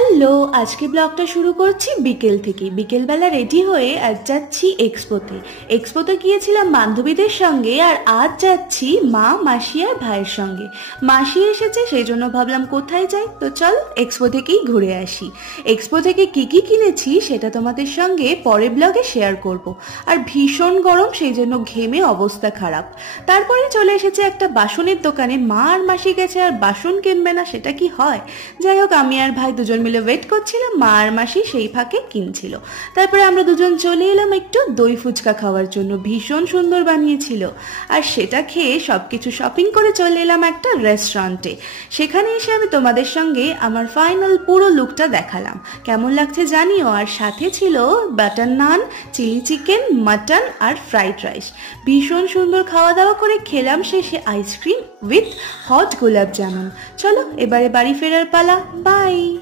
Hello, আজকে ব্লগটা শুরু করছি বিকেল থেকে। বিকেলবেলা রেডি হয়ে আজ যাচ্ছি এক্সপোতে। এক্সপোতে গিয়েছিলাম বান্ধবীদের সঙ্গে, আর আজ যাচ্ছি মা, মাসি আর ভাইয়ের সঙ্গে। মাসি এসেছে, সেই জন্য ভাবলাম কোথায় যাই, তো চল এক্সপো থেকেই ঘুরে আসি। এক্সপো থেকে কি কি কিনেছি সেটা তোমাদের সঙ্গে পরে ব্লগে শেয়ার করব। আর ভীষণ গরম, সেই জন্য ঘেমে অবস্থা খারাপ। তারপরে চলে এসেছে একটা বাসনের দোকানে। মা আর মাসি গেছে আর বাসন কিনবে না, সেটা কি হয়? যাই হোক, আমি আর ভাই দুজন মিলে ওয়েট করছিলাম, মা আর মাসি সেই ফাঁকে কিনছিল। তারপরে আমরা দুজন চলে এলাম একটু দই ফুচকা খাওয়ার জন্য। ভীষণ সুন্দর বানিয়েছিল। আর সেটা খেয়ে সবকিছু শপিং করে চলে এলাম একটা রেস্টুরেন্টে। সেখানে এসে আমি তোমাদের সঙ্গে আমার ফাইনাল পুরো লুকটা দেখালাম। কেমন লাগছে জানিও। আর সাথে ছিল বাটার নান, চিলি চিকেন, মাটন আর ফ্রাইড রাইস। ভীষণ সুন্দর খাওয়া দাওয়া করে খেলাম শেষে আইসক্রিম উইথ হট গোলাপ জামুন। চলো এবারে বাড়ি ফেরার পালা। বাই।